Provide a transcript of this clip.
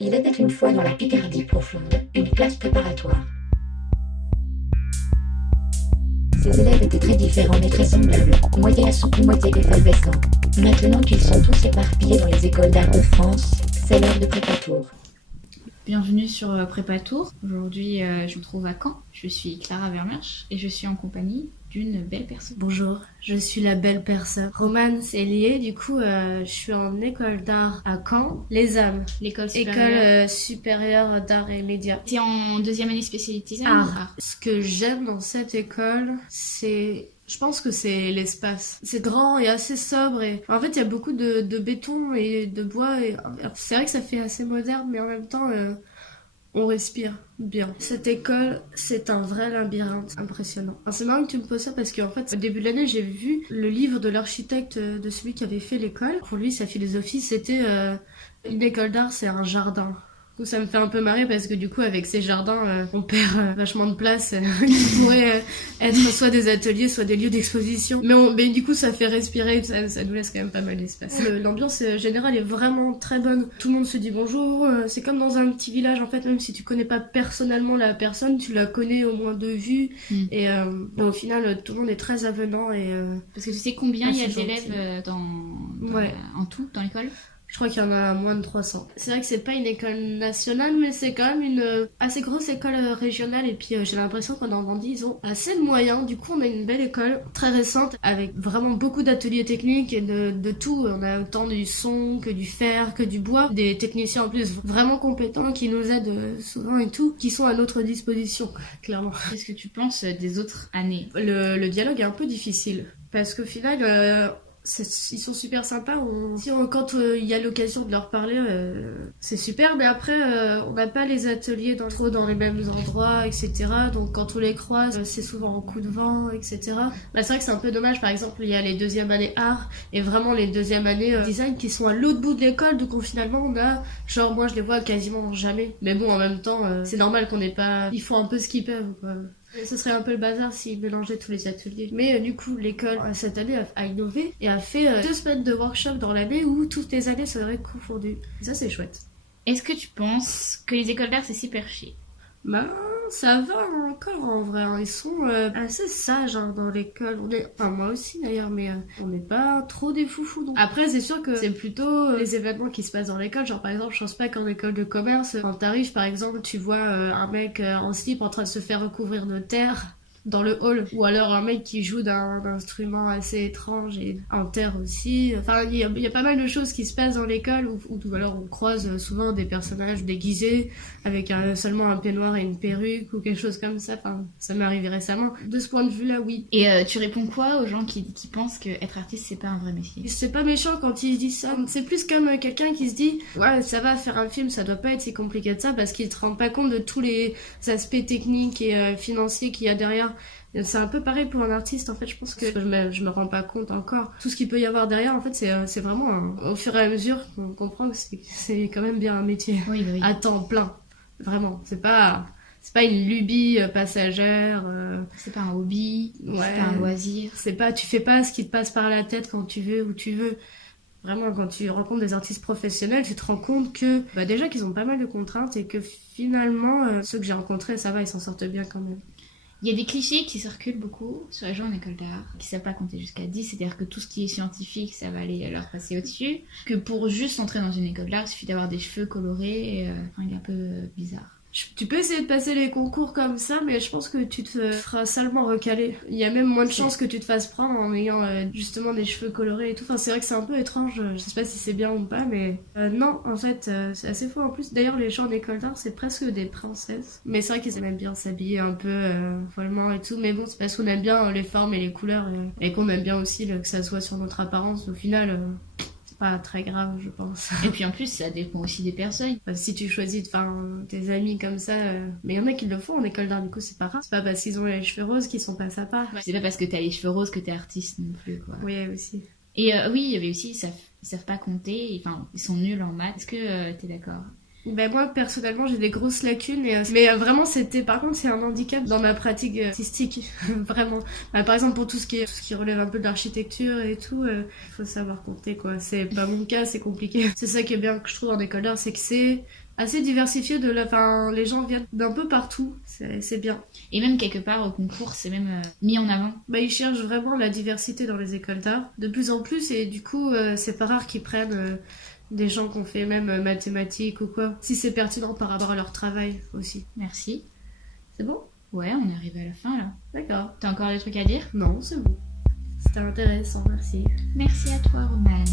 Il était une fois dans la Picardie profonde, une classe préparatoire. Ses élèves étaient très différents mais très semblables, moitié assouplis, moitié effervescents. Maintenant qu'ils sont tous éparpillés dans les écoles d'art de France, c'est l'heure de Prépatour. Bienvenue sur Prépatour. Aujourd'hui, je me trouve à Caen. Je suis Clara Vermersch et je suis en compagnie d'une belle personne. Bonjour, je suis la belle personne. Romane Elie, du coup, je suis en école d'art à Caen, Les Âmes. L'école supérieure. École supérieure d'art et médias. T'es en deuxième année spécialité design ou art? Ce que j'aime dans cette école, je pense que c'est l'espace. C'est grand et assez sobre et en fait il y a beaucoup de béton et de bois et alors, c'est vrai que ça fait assez moderne mais en même temps on respire bien. Cette école, c'est un vrai labyrinthe impressionnant. Alors, c'est marrant que tu me poses ça parce qu'en fait, au début de l'année, j'ai vu le livre de l'architecte de celui qui avait fait l'école. Pour lui, sa philosophie, c'était une école d'art, c'est un jardin. Du coup, ça me fait un peu marrer parce que du coup, avec ces jardins, on perd vachement de place qui pourraient être soit des ateliers, soit des lieux d'exposition. Mais du coup, ça fait respirer, ça nous laisse quand même pas mal d'espace. L'ambiance générale est vraiment très bonne. Tout le monde se dit bonjour. C'est comme dans un petit village, en fait, même si tu connais pas personnellement la personne, tu la connais au moins de vue. Et au final, tout le monde est très avenant. Parce que tu sais combien il y a gentil. d'élèves en tout dans l'école? Je crois qu'il y en a moins de 300. C'est vrai que c'est pas une école nationale, mais c'est quand même une assez grosse école régionale. Et puis j'ai l'impression qu'en Normandie, ils ont assez de moyens. Du coup, on a une belle école, très récente, avec vraiment beaucoup d'ateliers techniques et de tout. On a autant du son que du fer, que du bois. Des techniciens en plus vraiment compétents qui nous aident souvent et tout, qui sont à notre disposition, clairement. Qu'est-ce que tu penses des autres années? Le dialogue est un peu difficile. Parce qu'au final... ils sont super sympas. Quand il y a l'occasion de leur parler, c'est super. Mais après, on n'a pas les ateliers trop dans les mêmes endroits, etc. Donc quand on les croise, c'est souvent en coup de vent, etc. Bah, c'est vrai que c'est un peu dommage. Par exemple, il y a les deuxièmes années art et vraiment les deuxièmes années design qui sont à l'autre bout de l'école. Donc finalement, on a, genre moi je les vois quasiment jamais. Mais bon, en même temps, c'est normal qu'on n'ait pas... Ils font un peu ce qu'ils peuvent, quoi. Ce serait un peu le bazar s'ils mélangeaient tous les ateliers. Mais du coup, l'école, cette année, a innové et a fait 2 semaines de workshop dans l'année où toutes les années seraient confondues. Et ça, c'est chouette. Est-ce que tu penses que les écoles d'art, c'est si perché? Bah, ça va encore en vrai. Ils sont assez sages dans l'école. Enfin, moi aussi d'ailleurs, mais on n'est pas trop des foufous. Donc. Après, c'est sûr que c'est plutôt les événements qui se passent dans l'école. Genre, par exemple, je pense pas qu'en école de commerce, quand t'arrives, par exemple, tu vois un mec en slip en train de se faire recouvrir de terre dans le hall, ou alors un mec qui joue d'un instrument assez étrange et en terre aussi. Enfin, il y a pas mal de choses qui se passent dans l'école où alors on croise souvent des personnages déguisés avec seulement un peignoir et une perruque ou quelque chose comme ça. Enfin, ça m'est arrivé récemment. De ce point de vue-là, oui. Et tu réponds quoi aux gens qui pensent qu'être artiste, c'est pas un vrai métier? C'est pas méchant quand ils disent ça. C'est plus comme quelqu'un qui se dit ouais, ça va, faire un film, ça doit pas être si compliqué de ça, parce qu'il se rend pas compte de tous les aspects techniques et financiers qu'il y a derrière. C'est un peu pareil pour un artiste, en fait. Je pense que je me rends pas compte encore. Tout ce qu'il peut y avoir derrière, en fait, c'est vraiment au fur et à mesure qu'on comprend que c'est quand même bien un métier. Oui. À temps plein. Vraiment. C'est pas une lubie passagère. C'est pas un hobby, ouais, c'est pas un loisir. Tu fais pas ce qui te passe par la tête quand tu veux, où tu veux. Vraiment, quand tu rencontres des artistes professionnels, tu te rends compte que déjà qu'ils ont pas mal de contraintes et que finalement, ceux que j'ai rencontrés, ça va, ils s'en sortent bien quand même. Il y a des clichés qui circulent beaucoup sur les gens en école d'art, qui savent pas compter jusqu'à 10, c'est-à-dire que tout ce qui est scientifique, ça va aller leur passer au-dessus. Que pour juste entrer dans une école d'art, il suffit d'avoir des cheveux colorés et un un peu bizarre. Tu peux essayer de passer les concours comme ça, mais je pense que tu te feras salement recaler. Il y a même moins de chances que tu te fasses prendre en ayant justement des cheveux colorés et tout. Enfin, c'est vrai que c'est un peu étrange, je sais pas si c'est bien ou pas, mais non, en fait, c'est assez faux. En plus, d'ailleurs, les gens en école d'art, c'est presque des princesses. Mais c'est vrai qu'ils aiment bien s'habiller un peu follement et tout, mais bon, c'est parce qu'on aime bien les formes et les couleurs et qu'on aime bien aussi que ça soit sur notre apparence. Au final... pas très grave, je pense. Et puis en plus, ça dépend aussi des personnes. Si tu choisis tes amis comme ça, mais il y en a qui le font en école d'art, du coup c'est pas grave. C'est pas parce qu'ils ont les cheveux roses qu'ils sont pas sympas. Ouais. C'est pas parce que t'as les cheveux roses que t'es artiste non plus, quoi. Oui, aussi. Et oui, il y avait aussi, ils savent pas compter, enfin, ils sont nuls en maths. Est-ce que t'es d'accord? Ben moi personnellement j'ai des grosses lacunes mais vraiment par contre c'est un handicap dans ma pratique artistique vraiment. Par exemple pour tout ce qui relève un peu de l'architecture et tout, faut savoir compter quoi. C'est pas mon cas, c'est compliqué. C'est ça qui est bien que je trouve en école d'art, c'est que c'est assez diversifié enfin, les gens viennent d'un peu partout, c'est bien. Et même quelque part au concours, c'est même mis en avant. Bah, ils cherchent vraiment la diversité dans les écoles d'art, de plus en plus, et du coup, c'est pas rare qu'ils prennent des gens qui ont fait même mathématiques ou quoi, si c'est pertinent par rapport à leur travail aussi. Merci. C'est bon? Ouais, on est arrivé à la fin là. D'accord. T'as encore des trucs à dire? Non, c'est bon. C'était intéressant, merci. Merci à toi, Romane.